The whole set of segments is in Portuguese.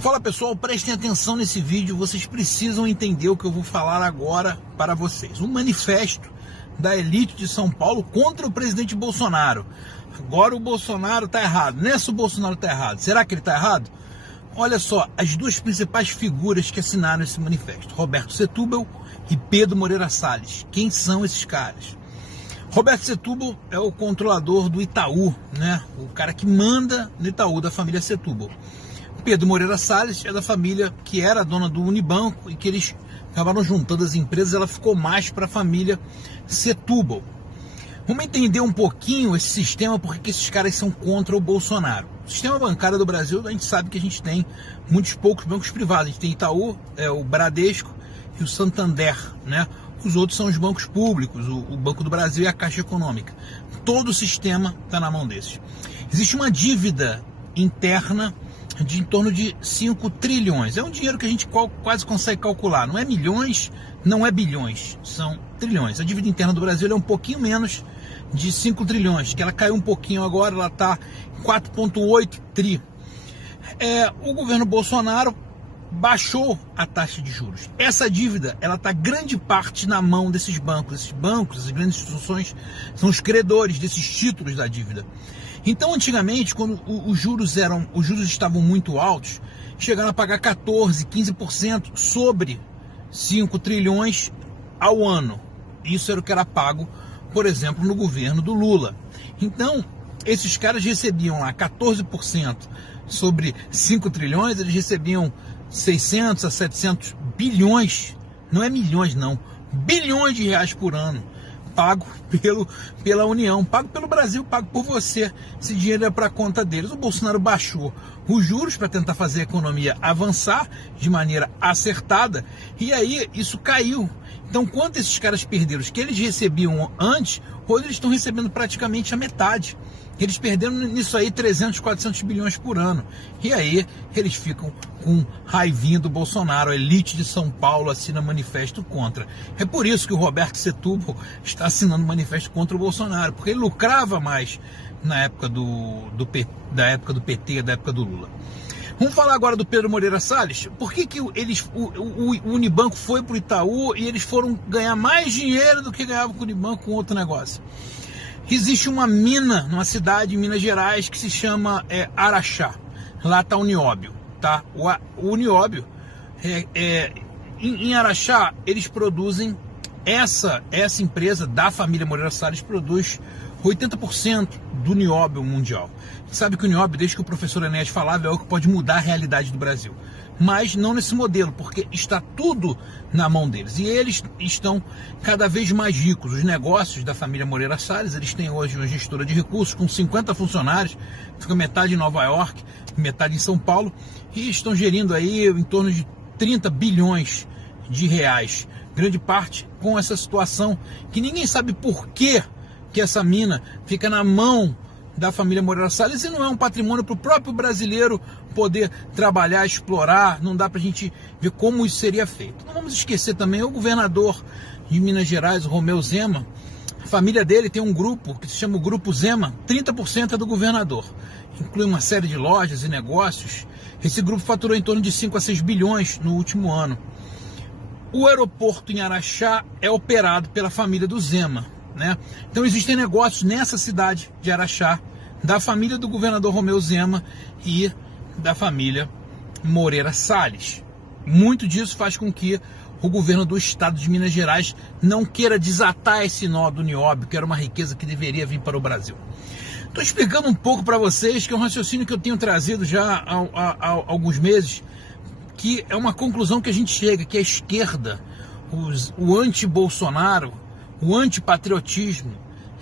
Fala pessoal, prestem atenção nesse vídeo, vocês precisam entender o que eu vou falar agora para vocês. Um manifesto da elite de São Paulo contra o presidente Bolsonaro. Agora o Bolsonaro está errado, nessa o Bolsonaro está errado. Será que ele está errado? Olha só, as duas principais figuras que assinaram esse manifesto, Roberto Setúbal e Pedro Moreira Salles. Quem são esses caras? Roberto Setúbal é o controlador do Itaú, né? O cara que manda no Itaú, da família Setúbal. Pedro Moreira Salles é da família que era dona do Unibanco e que eles acabaram juntando as empresas, ela ficou mais para a família Setúbal. Vamos entender um pouquinho esse sistema, porque esses caras são contra o Bolsonaro. O sistema bancário do Brasil, a gente sabe que a gente tem muitos poucos bancos privados. A gente tem Itaú, o Bradesco e o Santander, né? Os outros são os bancos públicos, o Banco do Brasil e a Caixa Econômica. Todo o sistema está na mão desses. Existe uma dívida interna de em torno de 5 trilhões. É um dinheiro que a gente quase consegue calcular. Não é milhões, não é bilhões, são trilhões. A dívida interna do Brasil é um pouquinho menos de 5 trilhões, que ela caiu um pouquinho agora, ela está em 4,8 tri. O governo Bolsonaro baixou a taxa de juros. Essa dívida, ela está grande parte na mão desses bancos. Esses bancos, essas grandes instituições, são os credores desses títulos da dívida. Então, antigamente, quando os juros estavam muito altos, chegaram a pagar 14%, 15% sobre 5 trilhões ao ano. Isso era o que era pago, por exemplo, no governo do Lula. Então, esses caras recebiam lá 14% sobre 5 trilhões, eles recebiam 600 a 700 bilhões, não é milhões não, bilhões de reais por ano, pago pela União, pago pelo Brasil, pago por você. Esse dinheiro é para a conta deles. O Bolsonaro baixou os juros para tentar fazer a economia avançar de maneira acertada, e aí isso caiu. Então, quanto esses caras perderam, os que eles recebiam antes, hoje eles estão recebendo praticamente a metade. Eles perderam nisso aí 300, 400 bilhões por ano. E aí eles ficam com raivinha do Bolsonaro. A elite de São Paulo assina manifesto contra. É por isso que o Roberto Setúbal está assinando manifesto contra o Bolsonaro, porque ele lucrava mais na época da época do PT, da época do Lula. Vamos falar agora do Pedro Moreira Salles. Por que o Unibanco foi para o Itaú e eles foram ganhar mais dinheiro do que ganhavam com o Unibanco com outro negócio? Existe uma mina numa cidade em Minas Gerais que se chama Araxá. Lá está o nióbio, tá? O nióbio, em Araxá, eles produzem, essa empresa da família Moreira Salles produz 80% do nióbio mundial. A gente sabe que o nióbio, desde que o professor Enéas falava, é o que pode mudar a realidade do Brasil. Mas não nesse modelo, porque está tudo na mão deles. E eles estão cada vez mais ricos. Os negócios da família Moreira Salles, eles têm hoje uma gestora de recursos com 50 funcionários, fica metade em Nova York, metade em São Paulo, e estão gerindo aí em torno de 30 bilhões de reais. Grande parte com essa situação que ninguém sabe por que essa mina fica na mão da família Moreira Salles e não é um patrimônio para o próprio brasileiro poder trabalhar, explorar. Não dá para a gente ver como isso seria feito. Não vamos esquecer também o governador de Minas Gerais, o Romeu Zema. A família dele tem um grupo que se chama o Grupo Zema, 30% é do governador. Inclui uma série de lojas e negócios. Esse grupo faturou em torno de 5 a 6 bilhões no último ano. O aeroporto em Araxá é operado pela família do Zema, né? Então existem negócios nessa cidade de Araxá da família do governador Romeu Zema e da família Moreira Salles. Muito disso faz com que o governo do estado de Minas Gerais não queira desatar esse nó do nióbio, que era uma riqueza que deveria vir para o Brasil. Estou explicando um pouco para vocês, que é um raciocínio que eu tenho trazido já há alguns meses, que é uma conclusão que a gente chega, que a esquerda, o anti-Bolsonaro, o antipatriotismo,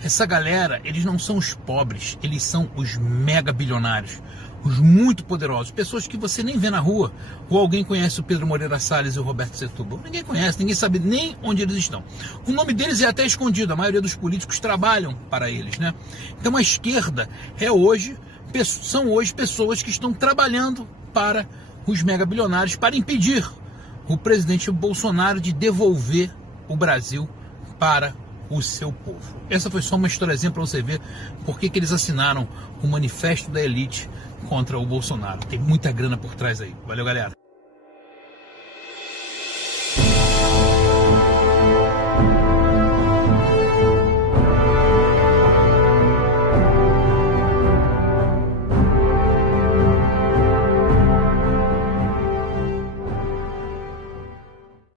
essa galera, eles não são os pobres, eles são os mega bilionários, os muito poderosos, pessoas que você nem vê na rua. Ou alguém conhece o Pedro Moreira Salles e o Roberto Setúbal? Ninguém conhece, ninguém sabe nem onde eles estão. O nome deles é até escondido, a maioria dos políticos trabalham para eles, né? Então a esquerda são hoje pessoas que estão trabalhando para os mega bilionários, para impedir o presidente Bolsonaro de devolver o Brasil para o seu povo. Essa foi só uma história exemplo para você ver por que eles assinaram o manifesto da elite contra o Bolsonaro. Tem muita grana por trás aí. Valeu, galera.